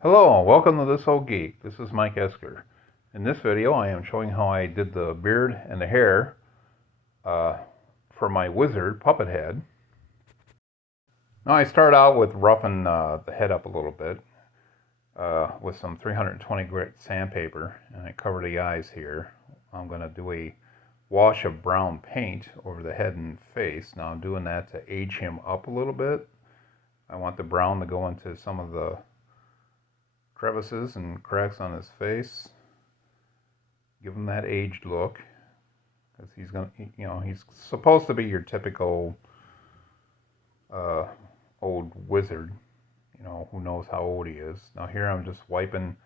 Hello, welcome to This Old Geek. This is Mike Esker. In this video, I am showing how I did the beard and the hair for my wizard puppet head. Now I start out with roughing the head up a little bit with some 320 grit sandpaper, and I cover the eyes here. I'm going to do a wash of brown paint over the head and face. Now I'm doing that to age him up a little bit. I want the brown to go into some of the crevices and cracks on his face. Give him that aged look, because he's gonna, he's supposed to be your typical old wizard. Who knows how old he is. Now here I'm just wiping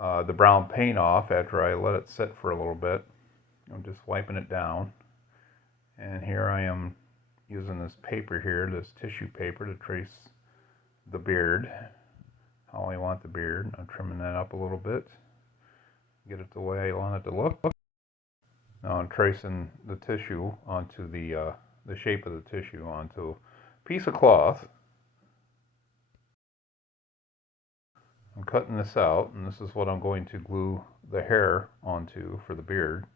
the brown paint off after I let it sit for a little bit. I'm just wiping it down, and here I am using this paper here, this tissue paper, to trace the beard, how I want the beard. I'm trimming that up a little bit, get it the way I want it to look. Now I'm tracing the tissue onto the shape of the tissue onto a piece of cloth. I'm cutting this out, and this is what I'm going to glue the hair onto for the beard.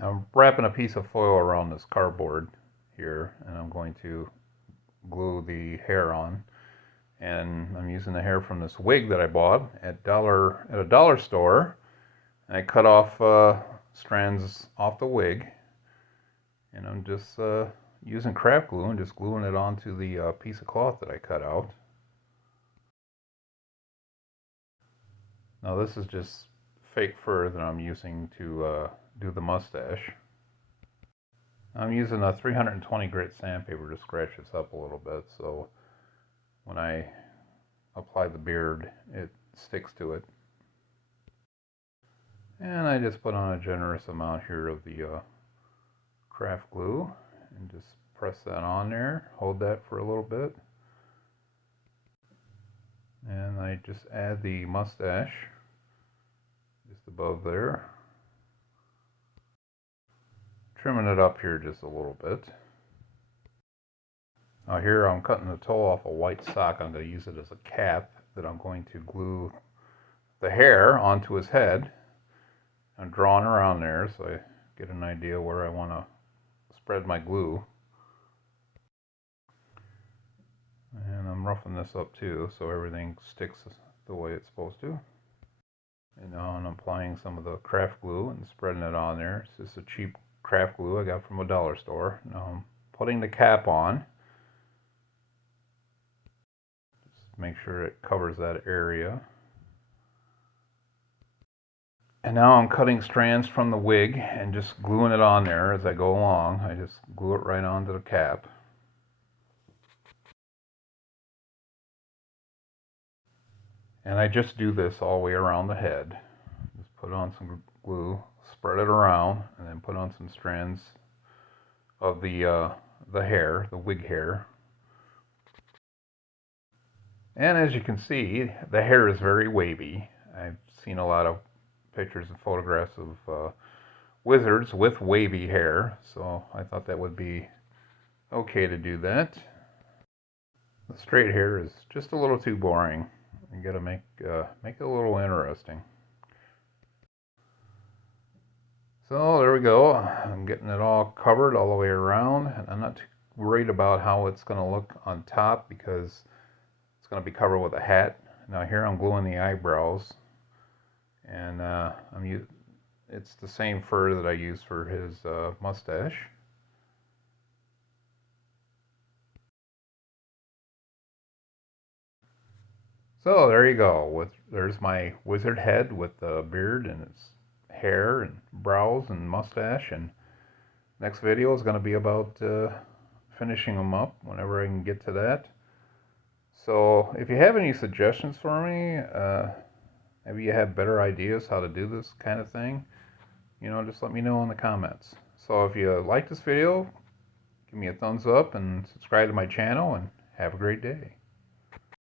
I'm wrapping a piece of foil around this cardboard here, and I'm going to glue the hair on. And I'm using the hair from this wig that I bought at a dollar store. And I cut off strands off the wig, and I'm just using craft glue and just gluing it onto the piece of cloth that I cut out. Now this is just fake fur that I'm using to do the mustache. I'm using a 320 grit sandpaper to scratch this up a little bit, so when I apply the beard, it sticks to it. And I just put on a generous amount here of the craft glue and just press that on there, hold that for a little bit, and I just add the mustache just above there, trimming it up here just a little bit. Now here I'm cutting the toe off a white sock. I'm going to use it as a cap that I'm going to glue the hair onto his head. I'm drawing around there so I get an idea where I want to spread my glue. And I'm roughing this up too so everything sticks the way it's supposed to. And now I'm applying some of the craft glue and spreading it on there. It's just a cheap craft glue I got from a dollar store. Now I'm putting the cap on. Just make sure it covers that area. And now I'm cutting strands from the wig and just gluing it on there as I go along. I just glue it right onto the cap. And I just do this all the way around the head. Just put on some glue, spread it around, and then put on some strands of the hair, the wig hair. And as you can see, the hair is very wavy. I've seen a lot of pictures and photographs of wizards with wavy hair, so I thought that would be okay to do that. The straight hair is just a little too boring. You gotta make it a little interesting. So there we go. I'm getting it all covered all the way around, and I'm not too worried about how it's going to look on top because it's going to be covered with a hat. Now here I'm gluing the eyebrows, and it's the same fur that I use for his mustache. So there you go. There's my wizard head with the beard and its hair and brows and mustache. And next video is going to be about finishing them up whenever I can get to that. So if you have any suggestions for me, maybe you have better ideas how to do this kind of thing, just let me know in the comments. So if you like this video, give me a thumbs up and subscribe to my channel, and have a great day.